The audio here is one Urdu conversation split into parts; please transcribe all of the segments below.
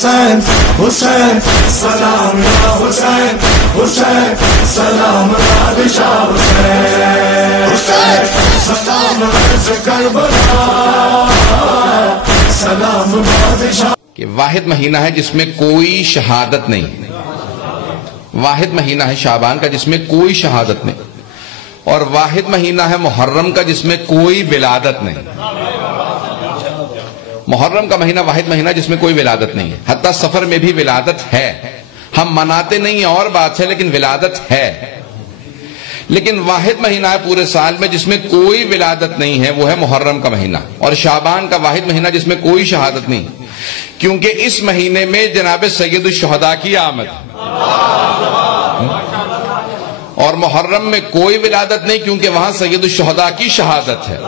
حسین حسین سلام یا حسین حسین سلام بادشاہ حسین حسین سلام عرض کربلا سلام بادشاہ. کہ واحد مہینہ ہے جس میں کوئی شہادت نہیں، واحد مہینہ ہے شعبان کا جس میں کوئی شہادت نہیں، اور واحد مہینہ ہے محرم کا جس میں کوئی ولادت نہیں. محرم کا مہینہ واحد مہینہ جس میں کوئی ولادت نہیں ہے، حتیٰ سفر میں بھی ولادت ہے. ہم مناتے نہیں اور بات ہے، لیکن ولادت ہے. لیکن واحد مہینہ ہے پورے سال میں جس میں کوئی ولادت نہیں ہے، وہ ہے محرم کا مہینہ. اور شعبان کا واحد مہینہ جس میں کوئی شہادت نہیں، کیونکہ اس مہینے میں جناب سید الشہداء کی آمد. اور محرم میں کوئی ولادت نہیں، کیونکہ وہاں سید الشہداء کی شہادت ہے.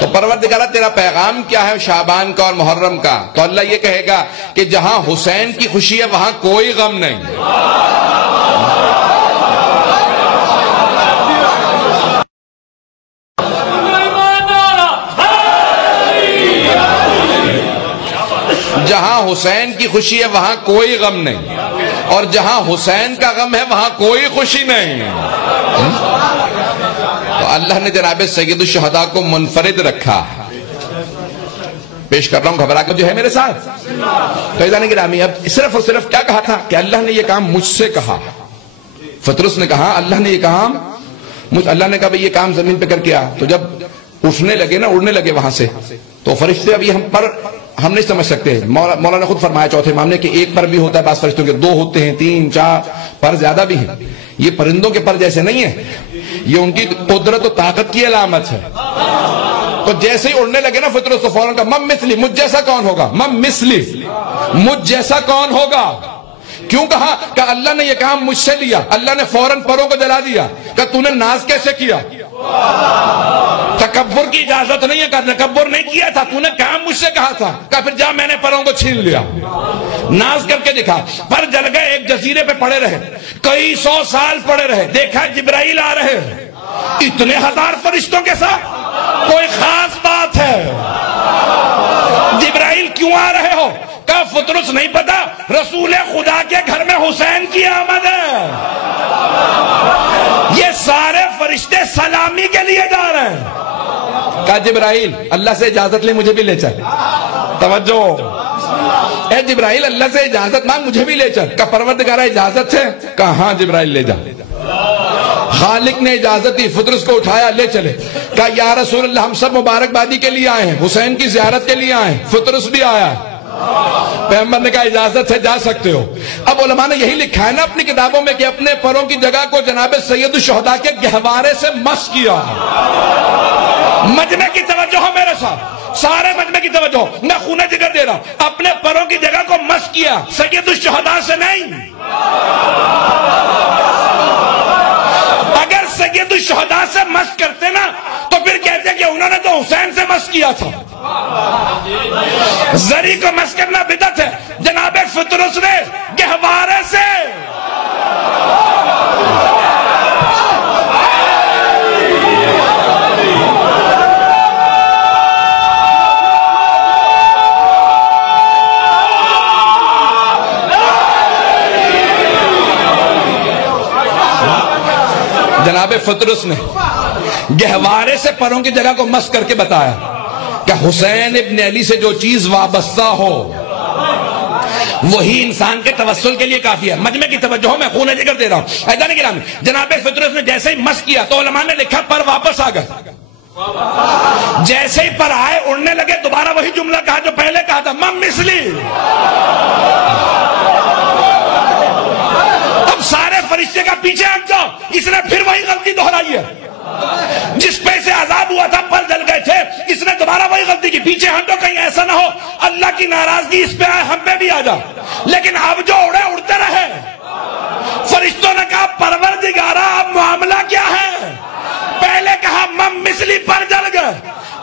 تو پروردگارہ تیرا پیغام کیا ہے شعبان کا اور محرم کا؟ تو اللہ یہ کہے گا کہ جہاں حسین کی خوشی ہے وہاں کوئی غم نہیں. جہاں حسین کی خوشی ہے وہاں کوئی غم نہیں، اور جہاں حسین کا غم ہے وہاں کوئی خوشی نہیں. تو اللہ نے جناب سید الشہداء کو منفرد رکھا. پیش کر رہا ہوں، گھبرا کر جو ہے میرے ساتھ. تو عزیزان گرامی، اب صرف اور صرف کیا کہا تھا کہ اللہ نے یہ کام مجھ سے کہا. فطرس نے کہا اللہ نے یہ کام اللہ نے کہا بھئی یہ کام زمین پہ کر کے آ. تو جب اٹھنے لگے نا، اڑنے لگے وہاں سے، تو فرشتے ابھی ہم نہیں سمجھ سکتے. مولا نے خود فرمایا چوتھے امام نے کہ ایک پر بھی ہوتا ہے، بعض فرشتوں کے 2 ہوتے ہیں، 3 4 پر زیادہ بھی ہیں. یہ پرندوں کے پر جیسے نہیں ہے، یہ ان کی قدرت و طاقت کی علامت ہے. تو جیسے ہی اڑنے لگے نا فطرت تو فوراً کہا مم مثلی، مجھ جیسا کون ہوگا؟ مم مثلی، مجھ جیسا کون ہوگا؟ کیوں کہا کہ اللہ نے یہ کام مجھ سے لیا. اللہ نے فوراً پروں کو جلا دیا. کہ تو نے ناز کیسے کیا؟ تکبر کی اجازت نہیں ہے، کہ تکبر نہیں کیا تھا، تو نے کام مجھ سے کہا تھا. کہ پھر جا میں نے پروں کو چھین لیا. ناز کر کے دکھا. پر جل گئے، ایک جزیرے پہ پڑے رہے، کئی 100 سال پڑے رہے. دیکھا جبرائیل آ رہے، اتنے 1000 فرشتوں کے ساتھ. کوئی خاص بات ہے؟ جبرائیل کیوں آ رہے ہو؟ کہ فطرس نہیں پتا رسول خدا کے گھر میں حسین کی آمد ہے. یہ سارے فرشتے سلامی کے لیے جا رہے ہیں. کہا جبرائیل اللہ سے اجازت لے، مجھے بھی لے چل. توجہ، اے جبرائیل اللہ سے اجازت مانگ، مجھے بھی لے چل. کہا پروردگارہ اجازت ہے؟ کہا ہاں جبرائیل لے جا. خالق نے اجازت دی، فطرس کو اٹھایا لے چلے. کہا یا رسول اللہ ہم سب مبارکبادی کے لیے آئے ہیں، حسین کی زیارت کے لیے آئے ہیں. فطرس بھی آیا. پیغمبر نے کہا اجازت ہے، جا سکتے ہو. اب علماء نے یہی لکھا ہے نا اپنی کتابوں میں کہ اپنے پروں کی جگہ کو جناب سید الشہداء کے گہوارے سے مس کیا. مجمع کی توجہ ہو میرے ساتھ، سارے مجمع کی توجہ. میں خون جگر دے رہا ہوں. اپنے پروں کی جگہ کو مس کیا، سید الشہداء سے نہیں. اگر سید الشہداء سے مس کرتے نا تو پھر کہتے کہ انہوں نے تو حسین سے مس کیا تھا. زری کو مس کرنا بدعت ہے. جناب فطرس نے گہوارے سے جناب فطرس نے گہوارے سے پروں کی جگہ کو مس کر کے بتایا کہ حسین ابن علی سے جو چیز وابستہ ہو وہی انسان کے توسل کے لیے کافی ہے. مجمع کی توجہ میں خون جگر دے رہا ہوں. ایدان گرامی، جناب فطرس نے جیسے ہی مس کیا تو علماء نے لکھا پر واپس آ گئے. جیسے ہی پر آئے اڑنے لگے، دوبارہ وہی جملہ کہا جو پہلے کہا تھا، مم مثلی. اب سارے فرشتے کا پیچھے ہٹ جاؤ. اس نے پھر وہی غلطی دہرائی ہے. جس پہ سے عذاب ہوا تھا پر جل گئے تھے، اس نے دوبارہ وہی غلطی کی. پیچھے ہٹو، کہیں ایسا نہ ہو اللہ کی ناراضگی اس پہ آئے، ہم پہ بھی آ جا. لیکن اب جو اڑے اڑتے رہے. فرشتوں نے کہا پروردگارہ اب معاملہ کیا ہے؟ پہلے کہا مم مثلی پر جل گئے،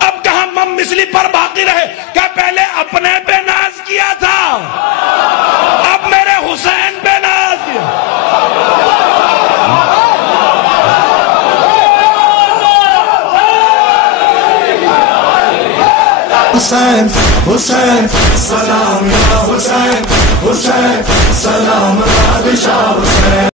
اب کہا مم مثلی پر باقی رہے. کہ پہلے اپنے پہ ناز کیا تھا، اب میرے حسین پہ ناز کیا. حسین حسین سلام یا حسین حسین سلام بادشاہ